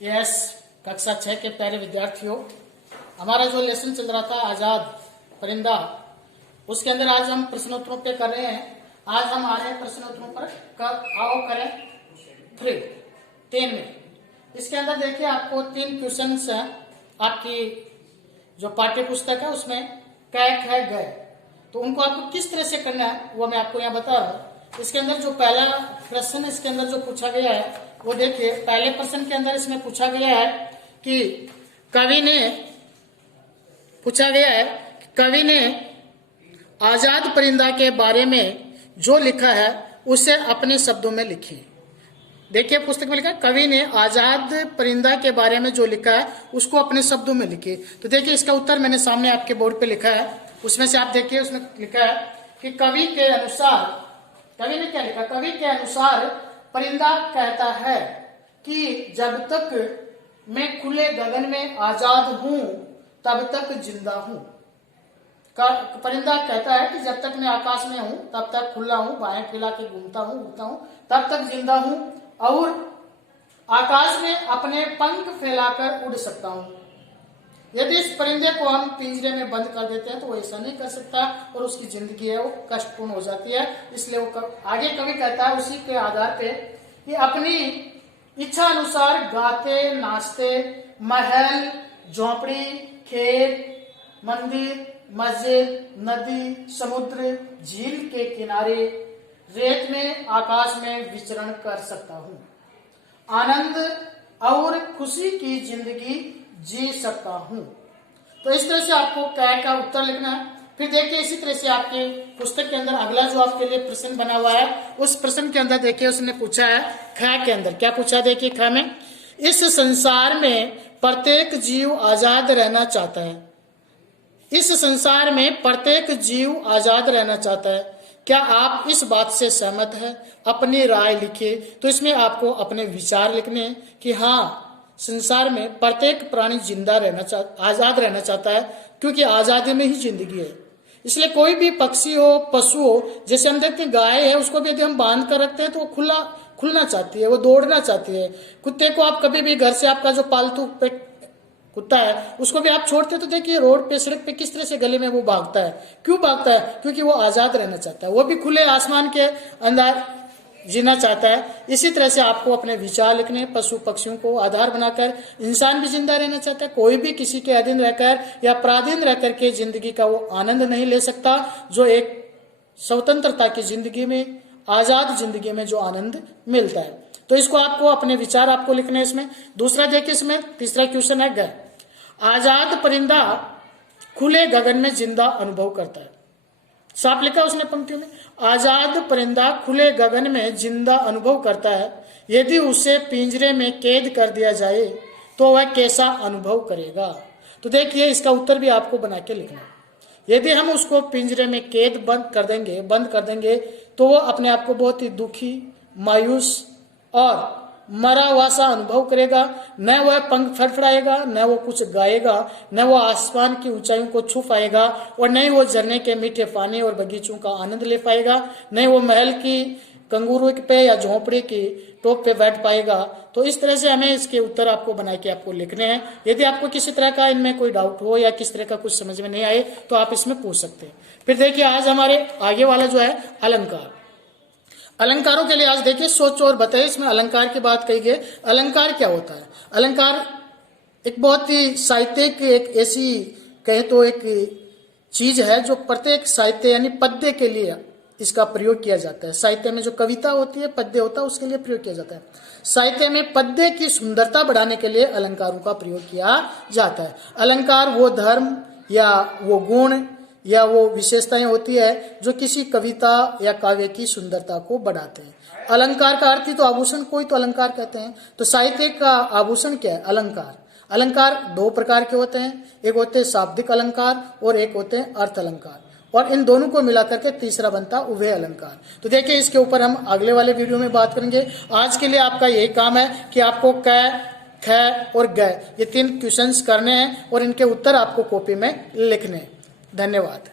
Yes, कक्षा 6 के प्यारे विद्यार्थियों, हमारा जो लेसन चल रहा था आजाद परिंदा, उसके अंदर आज हम प्रश्नोत्तरों पे कर रहे हैं। आज हम आ रहे हैं प्रश्नोत्तरों पर। आओ करें 3 में। इसके अंदर देखिए आपको 3 क्वेश्चंस हैं। आपकी जो पाठ्य पुस्तक है उसमें कै ख गए, तो उनको आपको किस तरह से करना है वो मैं आपको यहाँ बता रहा हूँ। इसके अंदर जो पहला प्रश्न इसके अंदर जो पूछा गया है वो देखिए, पहले प्रश्न के अंदर इसमें पूछा गया है कि कवि ने आजाद परिंदा के बारे में जो लिखा है उसे अपने शब्दों में लिखिए। देखिए पुस्तक में लिखा है कवि ने आजाद परिंदा के बारे में जो लिखा है उसको अपने शब्दों में लिखिए। तो देखिए इसका उत्तर मैंने सामने आपके बोर्ड पे लिखा है, उसमें से आप देखिए, उसमें लिखा है कि कवि ने क्या लिखा। कवि के अनुसार परिंदा कहता है कि जब तक मैं खुले गगन में आजाद हूं तब तक जिंदा हूं। परिंदा कहता है कि जब तक मैं आकाश में हूं तब तक खुला हूं, बाहें फैला के घूमता हूं, उड़ता हूं, तब तक जिंदा हूं और आकाश में अपने पंख फैलाकर उड़ सकता हूं। यदि इस परिंदे को हम पिंजरे में बंद कर देते हैं तो वो ऐसा नहीं कर सकता और उसकी जिंदगी है वो कष्टपूर्ण हो जाती है। इसलिए वो आगे कवि कहता है उसी के आधार पे कि अपनी इच्छा अनुसार गाते नाचते महल, झोपड़ी, खेत, मंदिर, मस्जिद, नदी, समुद्र, झील के किनारे, रेत में, आकाश में विचरण कर सकता हूँ। आनंद और खुशी की जिंदगी जी सकता हूँ। तो इस तरह से आपको कै का उत्तर लिखना है। फिर देखिए इसी तरह से आपके पुस्तक के अंदर अगला जो आपके लिए प्रश्न बना हुआ है, उस प्रश्न के अंदर देखिए उसने पूछा है ख के अंदर क्या पूछा। देखिए ख में, इस संसार में प्रत्येक जीव आजाद रहना चाहता है। इस संसार में प्रत्येक जीव आजाद रहना चाहता है। क्या आप इस बात से सहमत हैं? अपनी राय लिखिए। तो इसमें आपको अपने विचार लिखने हैं कि हाँ, संसार में प्रत्येक प्राणी आजाद रहना चाहता है, क्योंकि आजादी में ही जिंदगी है। इसलिए कोई भी पक्षी हो, पशु हो, जैसे हम देखते हैं गाय है, उसको भी यदि हम बांध कर रखते हैं तो वो खुलना चाहती है, वो दौड़ना चाहती है। कुत्ते को आप कभी भी घर से, आपका जो पालतू पेट कुत्ता है उसको भी आप छोड़ते तो देखिए रोड पे, सड़क पे किस तरह से गली में वो भागता है। क्यों भागता है? क्योंकि वो आजाद रहना चाहता है, वो भी खुले आसमान के अंदर जीना चाहता है। इसी तरह से आपको अपने विचार लिखने, पशु पक्षियों को आधार बनाकर इंसान भी जिंदा रहना चाहता है। कोई भी किसी के अधीन रहकर या पराधीन रहकर के जिंदगी का वो आनंद नहीं ले सकता जो एक स्वतंत्रता की जिंदगी में, आजाद जिंदगी में जो आनंद मिलता है। तो इसको आपको अपने विचार आपको लिखने। इसमें दूसरा देखिए, इसमें तीसरा क्वेश्चन है ग। आजाद परिंदा खुले गगन में जिंदा अनुभव करता है। साफ लिखा उसने पंक्तियों में, आजाद परिंदा खुले गगन में जिंदा अनुभव करता है। यदि उसे पिंजरे में कैद कर दिया जाए तो वह कैसा अनुभव करेगा। तो देखिए इसका उत्तर भी आपको बना के लिखना है। यदि हम उसको पिंजरे में कैद बंद कर देंगे तो वो अपने आप को बहुत ही दुखी, मायूस और मरा हुआ सा अनुभव करेगा। न वह पंख फड़फड़ाएगा, न वो कुछ गाएगा, न वो आसमान की ऊंचाइयों को छू पाएगा, और न ही वो झरने के मीठे पानी और बगीचों का आनंद ले पाएगा, न ही वो महल की कंगूरू पे या झोंपड़ी की टॉप पे बैठ पाएगा। तो इस तरह से हमें इसके उत्तर आपको बना के आपको लिखने हैं। यदि आपको किसी तरह का इनमें कोई डाउट हो या किस तरह का कुछ समझ में नहीं आए तो आप इसमें पूछ सकते हैं। फिर देखिए आज हमारे आगे वाला जो है अलंकार। अलंकारों के लिए आज देखिए सोचो और बताइए। इसमें अलंकार की बात कही गई। अलंकार क्या होता है? अलंकार एक बहुत ही साहित्यिक, एक ऐसी कहे तो एक चीज है जो प्रत्येक साहित्य यानी पद्य के लिए इसका प्रयोग किया जाता है। साहित्य में जो कविता होती है, पद्य होता है, उसके लिए प्रयोग किया जाता है। साहित्य में पद्य की सुंदरता बढ़ाने के लिए अलंकारों का प्रयोग किया जाता है। अलंकार वो धर्म या वो गुण या वो विशेषताएं होती है जो किसी कविता या काव्य की सुंदरता को बढ़ाते हैं। अलंकार का अर्थ ही तो आभूषण को ही तो अलंकार कहते हैं। तो साहित्य का आभूषण क्या है? अलंकार। अलंकार 2 प्रकार के होते हैं, एक होते हैं शाब्दिक अलंकार और एक होते हैं अर्थ अलंकार, और इन दोनों को मिलाकर के तीसरा बनता उभय अलंकार। तो देखिए इसके ऊपर हम अगले वाले वीडियो में बात करेंगे। आज के लिए आपका यही काम है कि आपको क, ख और ग ये 3 क्वेश्चंस करने हैं और इनके उत्तर आपको कॉपी में लिखने हैं। धन्यवाद।